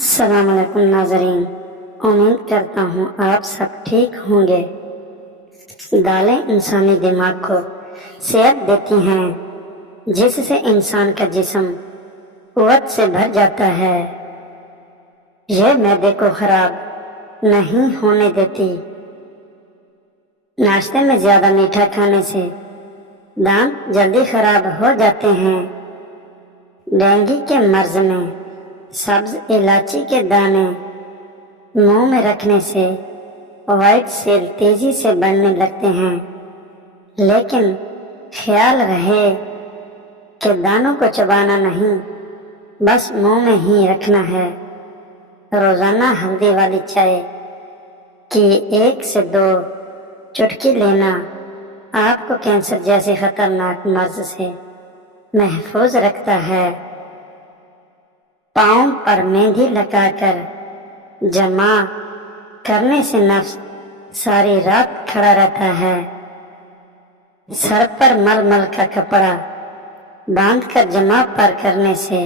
السلام علیکم ناظرین، امید کرتا ہوں آپ سب ٹھیک ہوں گے۔ دالیں انسانی دماغ کو صحت دیتی ہیں، جس سے انسان کا جسم قوت سے بھر جاتا ہے۔ یہ معدے کو خراب نہیں ہونے دیتی۔ ناشتے میں زیادہ میٹھا کھانے سے دانت جلدی خراب ہو جاتے ہیں۔ ڈینگی کے مرض میں سبز الائچی کے دانے منہ میں رکھنے سے وائٹ سیل تیزی سے بڑھنے لگتے ہیں، لیکن خیال رہے کہ دانوں کو چبانا نہیں، بس منہ میں ہی رکھنا ہے۔ روزانہ ہلدی والی چائے کی 1 سے 2 چٹکی لینا آپ کو کینسر جیسے خطرناک مرض سے محفوظ رکھتا ہے۔ پاؤں پر مہندی لگا کر جمع کرنے سے نفس ساری رات کھڑا رہتا ہے۔ سر پر مل مل کا کپڑا باندھ کر جمع پر کرنے سے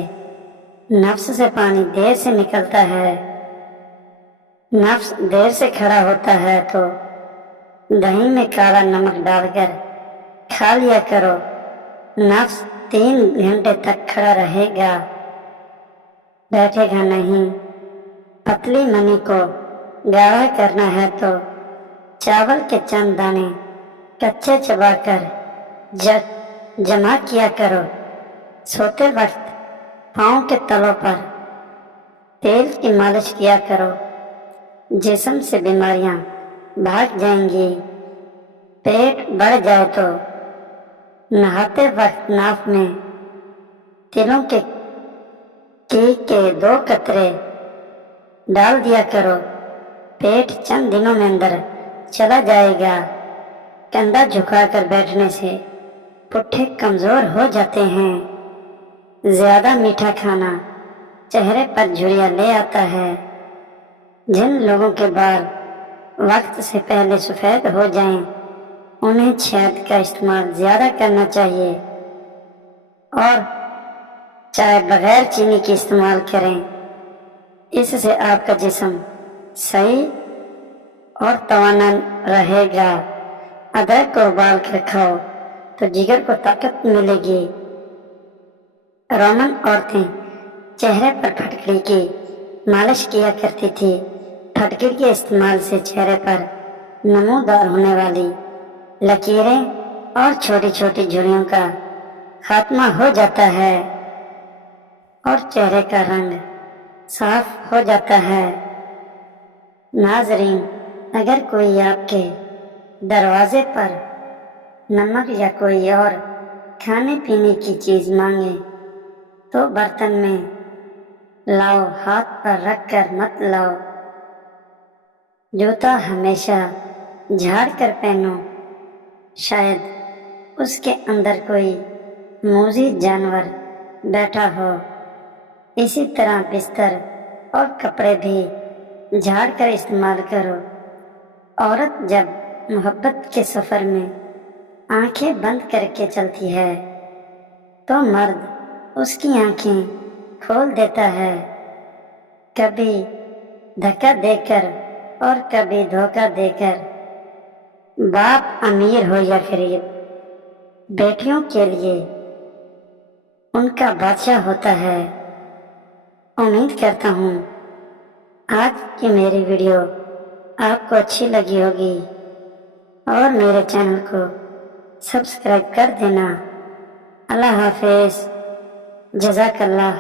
نفس سے پانی دیر سے نکلتا ہے۔ نفس دیر سے کھڑا ہوتا ہے تو دہی میں کالا نمک ڈال کر کھا لیا کرو، نفس 3 گھنٹے تک کھڑا رہے گا، بیٹھے گا نہیں۔ پتلی منی کو گاڑھا کرنا ہے تو چاول کے چند دانے کچے چبا کر جمع کیا کرو۔ سوتے وقت پاؤں کے تلوں پر تیل کی مالش کیا کرو، جسم سے بیماریاں بھاگ جائیں گی۔ پیٹ بڑھ جائے تو نہاتے وقت ناک میں تلوں کے 2 قطرے ڈال دیا کرو، پیٹ چند دنوں میں اندر چلا جائے گا۔ کندھا جھکا کر بیٹھنے سے پٹھے کمزور ہو جاتے ہیں۔ زیادہ میٹھا کھانا چہرے پر جھریاں لے آتا ہے۔ جن لوگوں کے بال وقت سے پہلے سفید ہو جائیں انہیں شہد کا استعمال زیادہ کرنا چاہیے اور چائے بغیر چینی کے استعمال کریں، اس سے آپ کا جسم صحیح اور توانا رہے گا۔ ادرک کو ابال کر کھاؤ تو جگر کو طاقت ملے گی۔ رومن عورتیں چہرے پر پھٹکڑی کی مالش کیا کرتی تھی۔ پھٹکڑی کے استعمال سے چہرے پر نمودار ہونے والی لکیریں اور چھوٹی چھوٹی جھریوں کا خاتمہ ہو جاتا ہے اور چہرے کا رنگ صاف ہو جاتا ہے۔ ناظرین، اگر کوئی آپ کے دروازے پر نمک یا کوئی اور کھانے پینے کی چیز مانگے تو برتن میں لاؤ، ہاتھ پر رکھ کر مت لاؤ۔ جوتا ہمیشہ جھاڑ کر پہنو، شاید اس کے اندر کوئی موذی جانور بیٹھا ہو۔ اسی طرح بستر اور کپڑے بھی جھاڑ کر استعمال کرو۔ عورت جب محبت کے سفر میں آنکھیں بند کر کے چلتی ہے تو مرد اس کی آنکھیں کھول دیتا ہے، کبھی دھکا دے کر اور کبھی دھوکہ دے کر۔ باپ امیر ہو یا غریب، بیٹیوں کے لیے ان کا بادشاہ ہوتا ہے۔ امید کرتا ہوں آج کی میری ویڈیو آپ کو اچھی لگی ہوگی اور میرے چینل کو سبسکرائب کر دینا۔ اللہ حافظ، جزاک اللہ۔